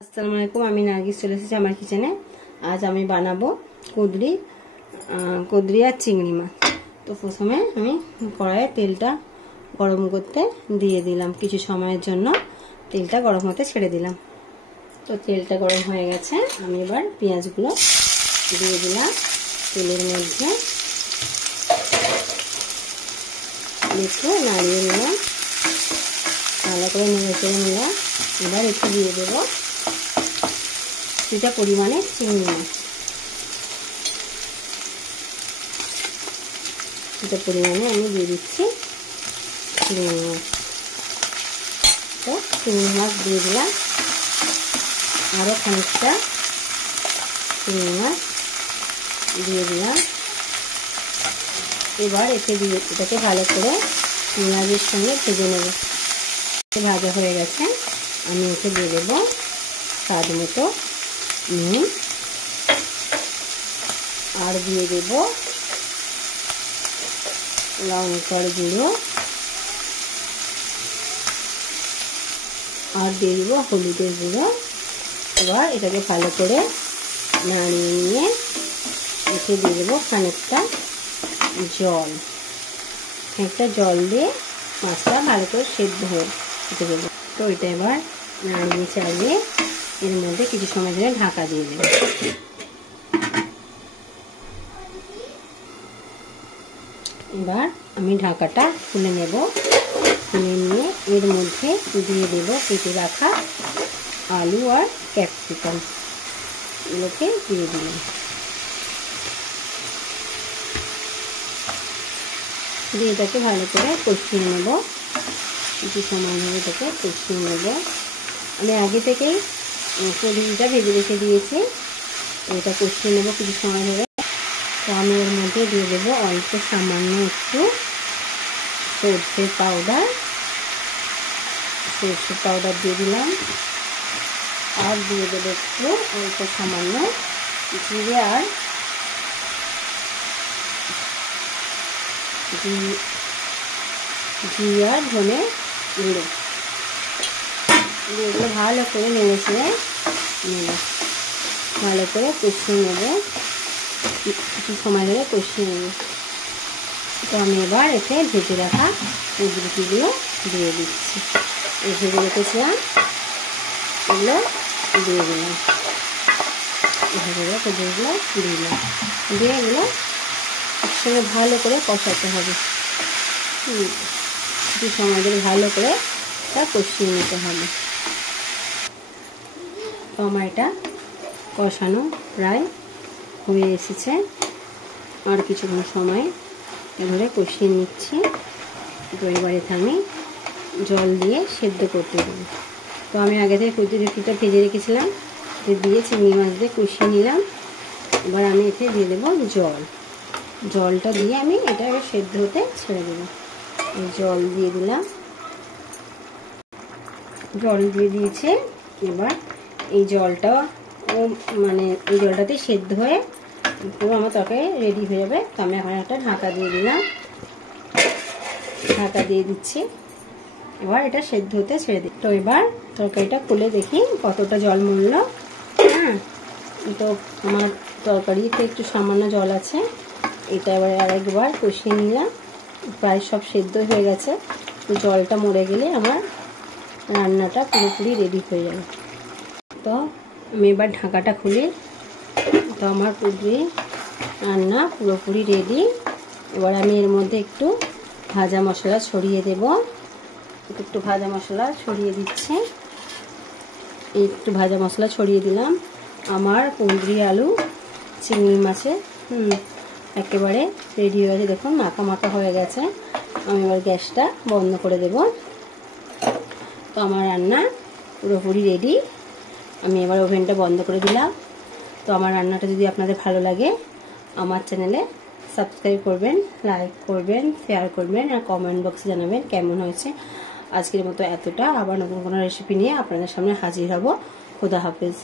আসসালামু আলাইকুম, আমি নার্গিস চলে এসেছি আমার কিচেনে। আজ আমি বানাবো কুঁদরি আর চিংড়ি মাছ। তো প্রথমে আমি কড়াইয়ে তেলটা গরম করতে দিয়ে দিলাম, কিছু সময়ের জন্য তেলটা গরম হতে ছেড়ে দিলাম। তো তেলটা গরম হয়ে গেছে, আমি এবার পেঁয়াজগুলো দিয়ে দিলাম তেলের মধ্যে, একটু নাড়িয়ে নিলাম, ভালো করে নেড়ে চেড়ে নিলাম। এবার একটু দিয়ে দেবো কিছুটা পরিমাণে চিংড়ি মাছ, কিছুটা পরিমাণে আমি দিয়ে দিচ্ছি চিংড়ি মাছ। তো চিংড়ি মাছ দিয়ে দিলাম, আরও খানিকটা চিংড়ি মাছ দিয়ে দিলাম। এবার এটাকে ভালো করে পেঁয়াজের সঙ্গে ভেজে নেব। ভাজা হয়ে গেছে, আমি এতে দিয়ে দেবো স্বাদ মতো নুন, আর দিয়ে দেব লঙ্কার গুঁড়ো, আর দিয়ে দেব হলুদের গুঁড়ো। এবার এটাকে ভালো করে নাড়িয়ে নিয়ে এতে দিয়ে দেবো খানিকটা জল দিয়ে মাছটা ভালো করে সেদ্ধ হয়ে উঠে দেবো। তো এটা এবার নাড়িয়ে চাড়িয়ে এর মধ্যে কিছু সময় ধরে ঢাকা দিয়ে দেবো। এবার আমি ঢাকাটা খুলে নেব, খুলে নিয়ে এর মধ্যে দিয়ে দেবো কেটে রাখা আলু আর ক্যাপসিকাম, এগুলোকে দিয়ে দিলাম। দিয়ে এটাকে ভালো করে কষিয়ে নেব, কিছু সময় ধরে এটাকে কষিয়ে নেব। আমি আগে থেকেই কুঁদরিটা ভেজে রেখে দিয়েছি, এটা কষিয়ে নেব কিছু সময় ধরে। তো আমি এর মধ্যে দিয়ে দেবো অল্প সামান্য একটু সর্ষের পাউডার দিয়ে দিলাম, আর দিয়ে দেবো একটু অল্প সামান্য জিরে আর ধনে গুঁড়ো, এগুলো ভালো করে নেড়ে চেড়ে নেব, ভালো করে কষিয়ে নেব, কিছু সময় ধরে কষিয়ে নেব। তো আমি এবার এতে ভেজে রাখা কুঁদরিগুলো দিয়ে দিচ্ছি, এই ভেজে রেখেছিলাম এগুলো দিয়ে দিলাম, কুঁদরিগুলো দিয়ে দিলাম, দিয়ে এগুলো একসঙ্গে ভালো করে কষাতে হবে। কিছু সময় ধরে ভালো করে তা কষিয়ে নিতে হবে। তো আমার এটা কষানো প্রায় হয়ে এসেছে, আর কিছুক্ষণ সময় এভাবে কষিয়ে নিচ্ছি। তো এবার এতে আমি জল দিয়ে সেদ্ধ করতে দেবো। তো আমি আগে থেকে কুঁদরিটা ভেজে রেখেছিলাম, দিয়ে চিংড়ি মাছ দিয়ে কষিয়ে নিলাম। এবার আমি এতে দিয়ে দেবো জলটা দিয়ে আমি এটা এবার সেদ্ধ হতে ছেড়ে দেবো। জল দিয়ে দিলাম, জল দিয়ে দিয়েছে। এবার এই জলটা এই জলটাতে সেদ্ধ হয়ে পুরো আমার তরকারি রেডি হয়ে যাবে। তো আমি এখন একটা ঢাকা দিয়ে দিলাম, ঢাকা দিয়ে দিচ্ছি। এবার এটা সেদ্ধ হতে ছেড়ে দিই। তো এবার তরকারিটা খুলে দেখি কতটা জল মরল। তো আমার তরকারিতে একটু সামান্য জল আছে, এটা এবার আরেকবার কষিয়ে নিলাম, প্রায় সব সেদ্ধ হয়ে গেছে। তো জলটা মরে গেলে আমার রান্নাটা পুরোপুরি রেডি হয়ে যাবে। তো আমি এবার ঢাকাটা খুলি। তো আমার কুঁদরি রান্না পুরোপুরি রেডি। এবার আমি এর মধ্যে একটু ভাজা মশলা ছড়িয়ে দেব, একটু ভাজা মশলা ছড়িয়ে দিচ্ছি, একটু ভাজা মশলা ছড়িয়ে দিলাম। আমার কুঁদরি আলু চিংড়ি মাছের একেবারে রেডি হয়ে গেছে, দেখুন মাখা মাখা হয়ে গেছে। আমি এবার গ্যাসটা বন্ধ করে দেব। তো আমার রান্না পুরোপুরি রেডি, আমি এবার ওভেনটা বন্ধ করে দিলাম। তো আমার রান্নাটা যদি আপনাদের ভালো লাগে আমার চ্যানেলে সাবস্ক্রাইব করবেন, লাইক করবেন, শেয়ার করবেন, আর কমেন্ট বক্সে জানাবেন কেমন হয়েছে। আজকের মতো এতটা, আবার নতুন কোনো রেসিপি নিয়ে আপনাদের সামনে হাজির হব। খোদা হাফেজ।